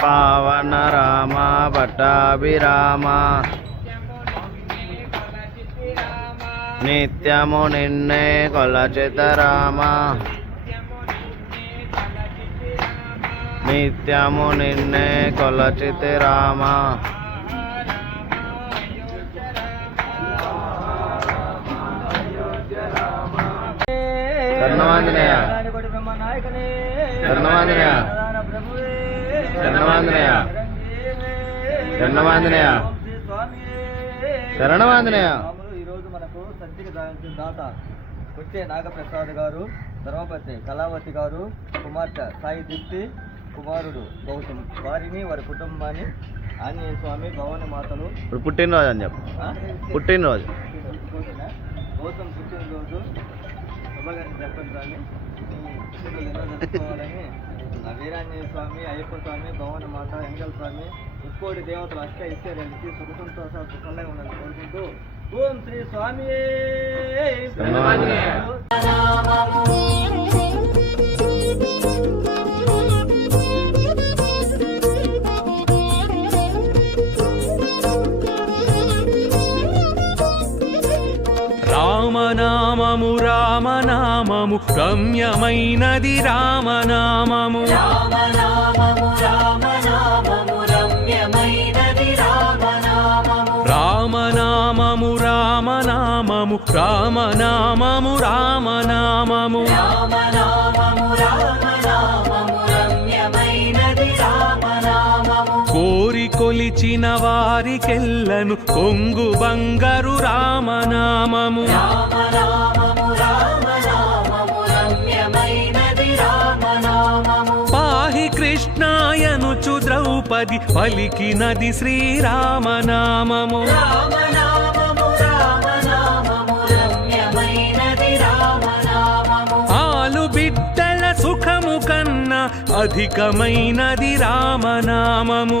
పావన రామ పట్టాభిరామ నిత్యము నిన్నే కొలచిత రామ నిత్యము నిన్నే కొలచితి రామ శరణమాంజనేయ శరణమాంజనేయ శరణమాంజనేయ శరణమాంజనేయ శరణమాంజనేయ ఈరోజు మనకు సంచిక దాల్చిన దాత వచ్చే నాగప్రసాద్ గారు ధర్మపతి కళావతి గారు కుమార్తె సాయి దీప్తి కుమారుడు గౌతమ్. వారిని వారి కుటుంబాన్ని ఆంజనేయ స్వామి భవాని మాతలు. ఇప్పుడు పుట్టినరోజు అని చెప్పు? పుట్టినరోజు. గౌతమ్ పుట్టినరోజు. శుభగారిని చెప్పండి స్వామి జరుపుకోవాలని వీరాంజనేయ స్వామి అయ్యప్ప స్వామి భవన మాత ఎంగల్ స్వామి ముక్కోటి దేవతలు అష్ట ఐశ్వర్యాలకి సుఖ సంతోషాలు సుఖంగా ఉండాలని కోరుకుంటూ ఓం శ్రీ స్వామి రామనా రామనామము రామనామము రమ్యమైనది రామనామము. రామనామము రామనామము రామనామము. రామనామము కోరి కొలిచిన వారికెల్లను కొంగు బంగారు రామనామము. పాహి ద్రౌపది పలికినది శ్రీరామనామము. ఆలు బిడ్డల సుఖము కన్నా అధికమైనది రామనామము.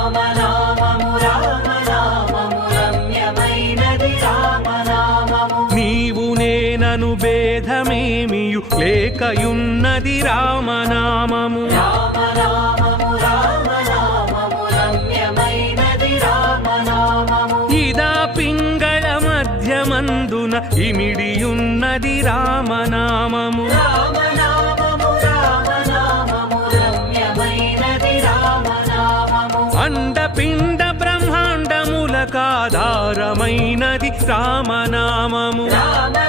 నేనను భేదమేమియు? లేకయున్నది రామనామము. ఇదా పింగళ మధ్యమందున ఇమిడియున్నది రామనామము. అండపిండ బ్రహ్మాండములకాధారమైనది రామనామము. రామనామము.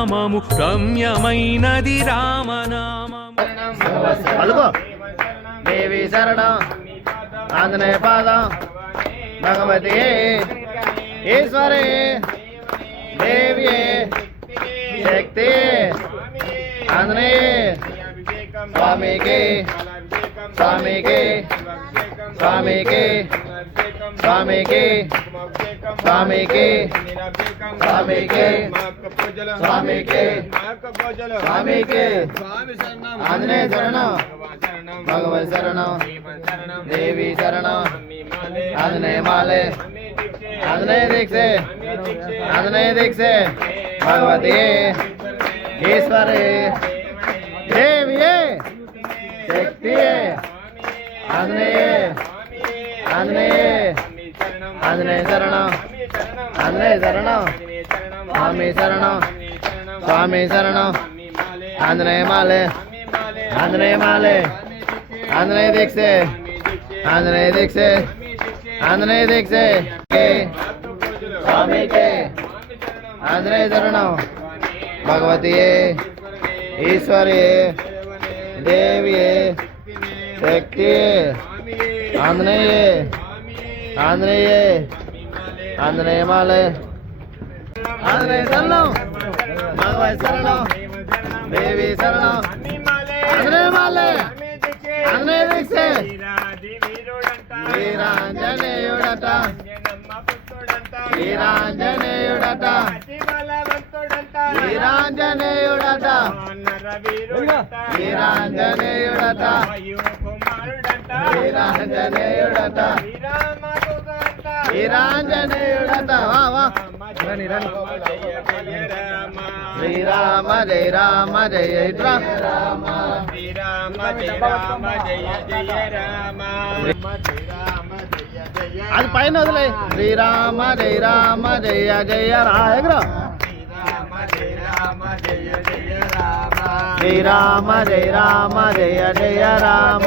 రామనామము రమ్యమైనది రామనామము. పలుకో దేవి శరణం ఆంజనేయ పాదం భగవతి ఈశ్వరి దేవి శక్తి ఆంజనేయ స్వామికి స్వామికి స్వామికి स्वामी के स्वामी के स्वामी स्वामी स्वामी के। शरण भगवत शरण देवी शरण आंजने माले। आंजने दीक्षे। आंजने दीक्षे। भगवती। ईश्वर। देविये। शक्तिये। आंजने। आंजने। ఆంజనేయ శరణం. ఆంజనేయ శరణం. స్వామి శరణం. స్వామి శరణం. ఆంజనేయ మాలే. ఆంజనేయ మాలే. ఆంజనేయ దీక్షే. ఆంజనేయ దీక్షే. ఆంజనేయ దీక్షే. స్వామికే. ఆంజనేయ శరణం. భగవతియే. ఈశ్వరియే. దేవియే. శక్తియే. ఆంజనేయే. ఆంజనేయ. ఆంజనేయ మాలే. ఆంజనేయ శరణం. భగవతి శరణం. దేవి శరణం. ఆంజనేయ మాలే. ఆంజనేయ దీక్షే. వీరాంజనేయుడట. వీరాంజనేయుడట. వీరాంజనేయుడట. వీరాంజనేయుడట. వీరాంజనేయుడట. వీరామ వీరాంజనేయుడట వా వా. శ్రీరామ జయ రామ జయ జయ రామ. అది పైన వదిలే. శ్రీరామ జయ రామ జయ జయ రాయగ్ర శ్రీరామ జయ రామ జయ జయ రామ.